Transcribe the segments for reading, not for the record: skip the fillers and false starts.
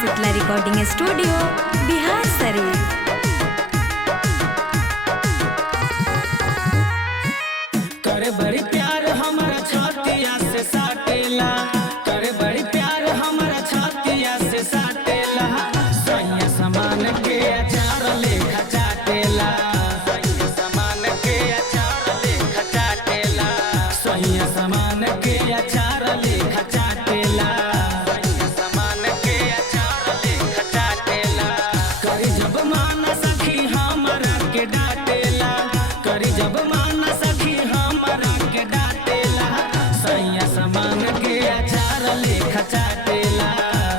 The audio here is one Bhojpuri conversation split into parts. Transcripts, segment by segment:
Shitala recording studio Bihar Sharif. करे बड़ी प्यार हमारा छातिया से साटेला, करे बड़ी प्यार हमारा छातिया से साटेला। सैया समान के अचार लेखा चाटेला, सैया समान के अचार लेखा चाटेला, सैया समान के अचार लेखा चाटेला, सैया समान के अचार लेखा चाटेला। करी जब माना सखी हमारा के डाटेला, करी जब माना सखी हमारा के डाटेला। सैया समान के अचार लेखा चाटेला,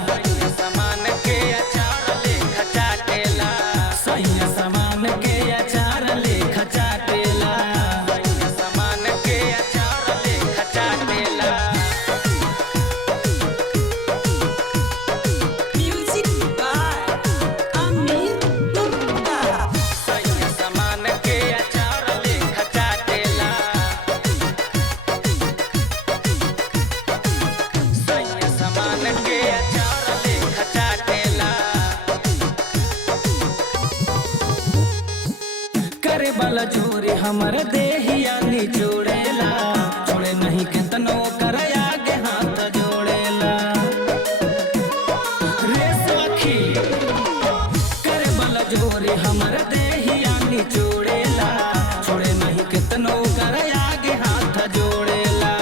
सैया समान के अचार लेखा चाटेला, सैया समान के अचार लेखा चाटेला, सैया समान के अचार लेखा चाटेला। Music by Amir Gupta। सैया समान के अचार लेखा चाटेला, सैया समान के अचार लेखा चाटेला। करे वाला चोरी हमर देहिया निचोड़ेला, छोड़े नहीं केतनो कर आगे हाथ जोड़ेला। रे सखी करे वाला चोरी हमर देहिया निचोड़ेला, छोड़े नहीं केतनो कर आगे हाथ जोड़ेला।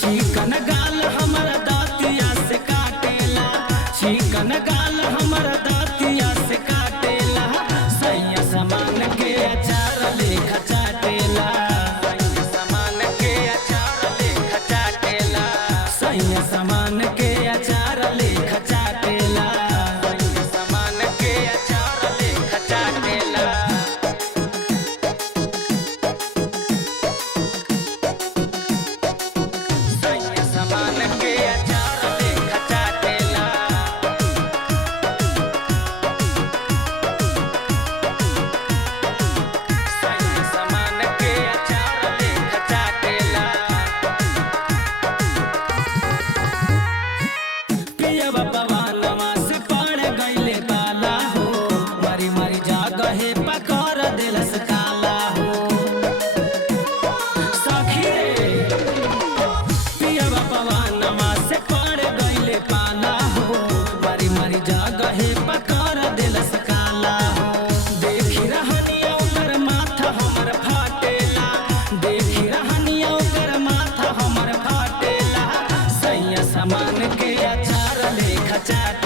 चिकन गाल हमर दातिया से काटेला, चिकन गाल हमर दातिया से काटेला। सैया समान के अचार लेखा चाटेला, सैया समान के अचार लेखा चाटेला, सैया समान के अचार लेखा चाटेला, सैया समान के अचार लेखा चाटेला। सैया समान के अचार लेखा चाटेला, सैया समान के अचार लेखा चाटेला। पिया पवानवा से पड़ गईले काला हो, मारी मारी जागहे पकड़ दिलस काला हो। सखी रे पिया पवानवा से पड़ गईले पाला हो, मारी मारी जागहे पकड़ दिलस काला हो। देखी रहनिया ओकर माथा हमर फाटेला, देखी रहनिया ओकर माथा हमर फाटेला। सैया समान के अचार लेखा चाट